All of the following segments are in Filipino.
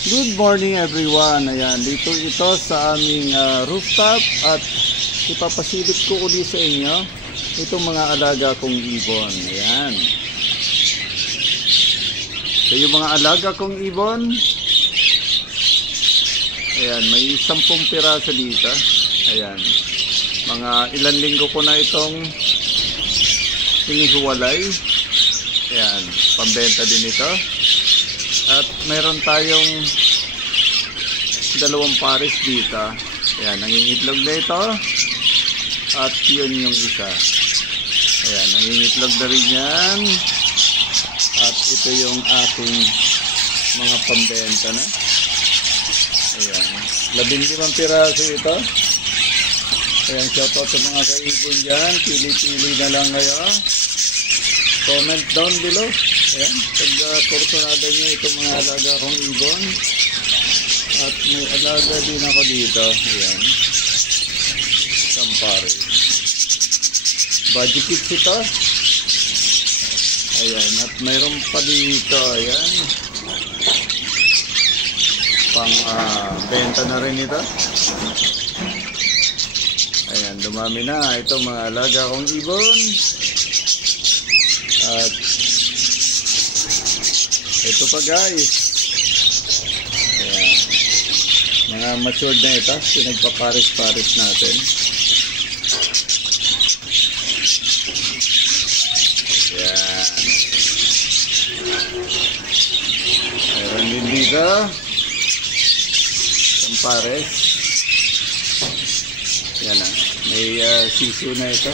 Good morning everyone. Ayan, dito ito sa aming rooftop at ipapasilip ko uli sa inyo itong mga alaga kong ibon. Ayan. So yung mga alaga kong ibon, ayan, may 10 piraso dito. Ayan. Mga ilang linggo ko na itong hinihiwalay. Ayan, pambenta din ito. At meron tayong 2 pares dito. Ayan, nangingitlog na ito. At yun yung isa. Ayan, nangingitlog na rin yan. At ito yung ating mga pambenta na. Ayan, 15 piraso ito. Ayan, shoutout sa mga kaibon dyan. Pili-pili na lang kayo. Comment down below. Ayan, pag-kursunada nyo itong mga alaga kong ibon. At may alaga din ako dito. Ayan, sampare. Budget kits ito. Ayan, at mayroon pa dito. Ayan, pang benta na rin ito. Ayan, dumami na itong mga alaga kong ibon. At ito pa guys, ayan, mga matured na ito, pinagpaparis-paris natin. Ayan, meron din dito isang pares. Ayan na, may sisu na ito,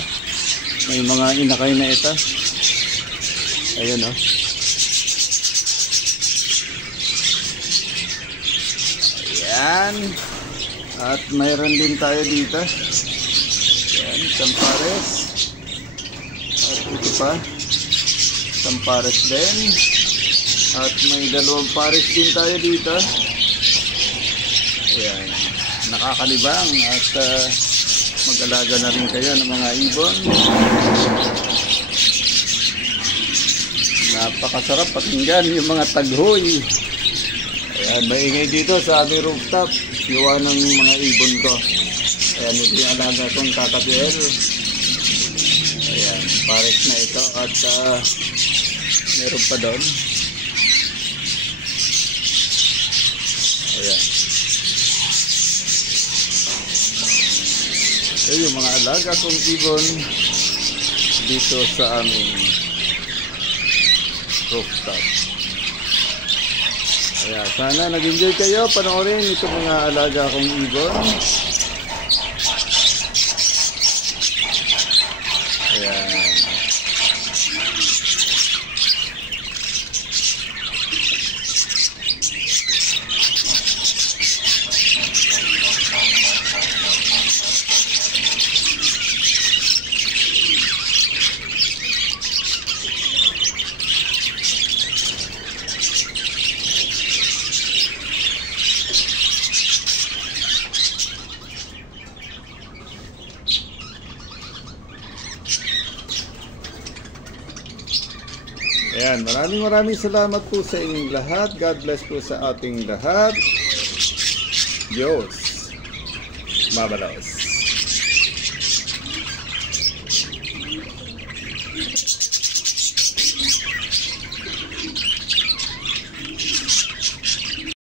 may mga inakay na ito. Ayan o. Ayan. At mayroon din tayo dito. Ayan, isang pares. At ito pa, isang pares din. At may 2 pares din tayo dito. Ayan, nakakalibang. At mag-alaga na rin kayo ng mga ibon. Napakasarap pakinggan yung mga taghoy. Ayan, maingay dito sa aming rooftop. Gawa ng mga ibon ko. Ayan, ito yung alaga kong kakatiel. Ayan, pares na ito. At meron pa doon. Ayan. Ayan yung mga alaga kong ibon dito sa aming rooftop. Ayan, sana nag-enjoy kayo panoorin itong mga alaga kong ibon. Ayan. Ayan, maraming salamat po sa inyong lahat. God bless po sa ating lahat. Diyos mabalos.